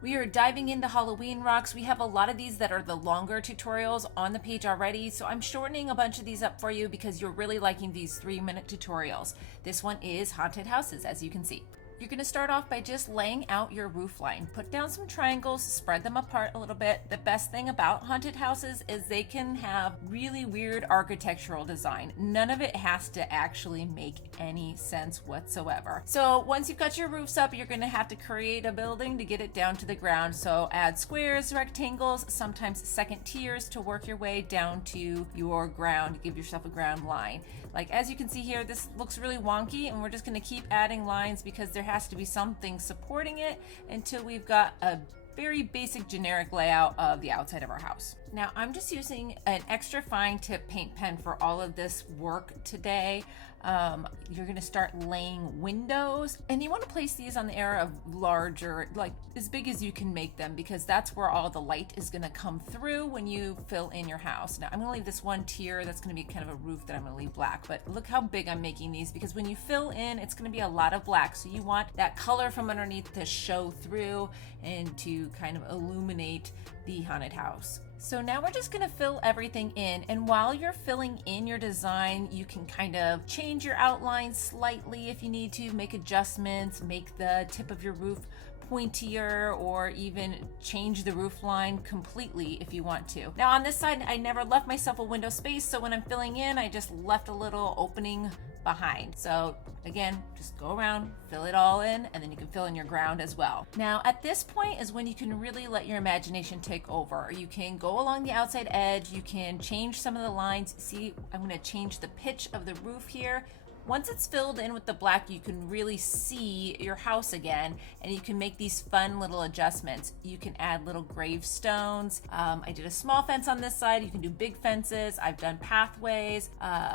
We are diving into Halloween rocks. We have a lot of these that are the longer tutorials on the page already, so I'm shortening a bunch of these up for you because you're really liking these 3-minute tutorials. This one is haunted houses, as you can see. You're going to start off by just laying out your roof line. Put down some triangles, spread them apart a little bit. The best thing about haunted houses is they can have really weird architectural design. None of it has to actually make any sense whatsoever. So once you've got your roofs up, you're going to have to create a building to get it down to the ground. So add squares, rectangles, sometimes second tiers to work your way down to your ground. Give yourself a ground line. Like as you can see here, this looks really wonky, and we're just going to keep adding lines because there has to be something supporting it until we've got a very basic generic layout of the outside of our house. Now I'm just using an extra fine tip paint pen for all of this work today. You're going to start laying windows, and you want to place these on the area of larger, like as big as you can make them, because that's where all the light is going to come through when you fill in your house. Now I'm going to leave this one tier that's going to be kind of a roof that I'm going to leave black, but look how big I'm making these, because when you fill in, it's going to be a lot of black, so you want that color from underneath to show through and to kind of illuminate the haunted house. So now we're just going to fill everything in, and while you're filling in your design, you can kind of change your outline slightly if you need to, make adjustments, make the tip of your roof pointier, or even change the roof line completely if you want to. Now on this side, I never left myself a window space, so when I'm filling in, I just left a little opening behind. So again, just go around, fill it all in, and then you can fill in your ground as well. Now at this point is when you can really let your imagination take over. You can go along the outside edge, you can change some of the lines. See, I'm going to change the pitch of the roof here. Once it's filled in with the black, you can really see your house again, and you can make these fun little adjustments. You can add little gravestones. I did a small fence on this side. You can do big fences. I've done pathways.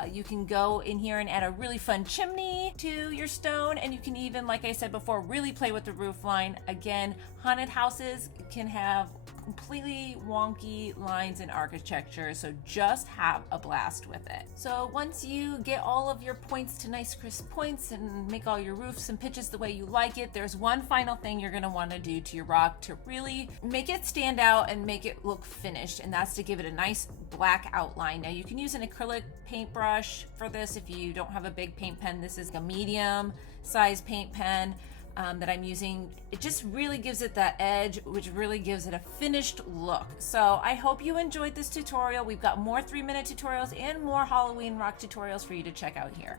You can go in here and add a really fun chimney to your stone, and you can even, like I said before, really play with the roof line. Again, haunted houses can have completely wonky lines in architecture, so just have a blast with it. So once you get all of your points to nice crisp points and make all your roofs and pitches the way you like it, there's one final thing you're going to want to do to your rock to really make it stand out and make it look finished, and that's to give it a nice black outline. Now you can use an acrylic paintbrush for this if you don't have a big paint pen. This is a medium size paint pen that I'm using. It just really gives it that edge, which really gives it a finished look. So I hope you enjoyed this tutorial. We've got more 3-minute tutorials and more Halloween rock tutorials for you to check out here.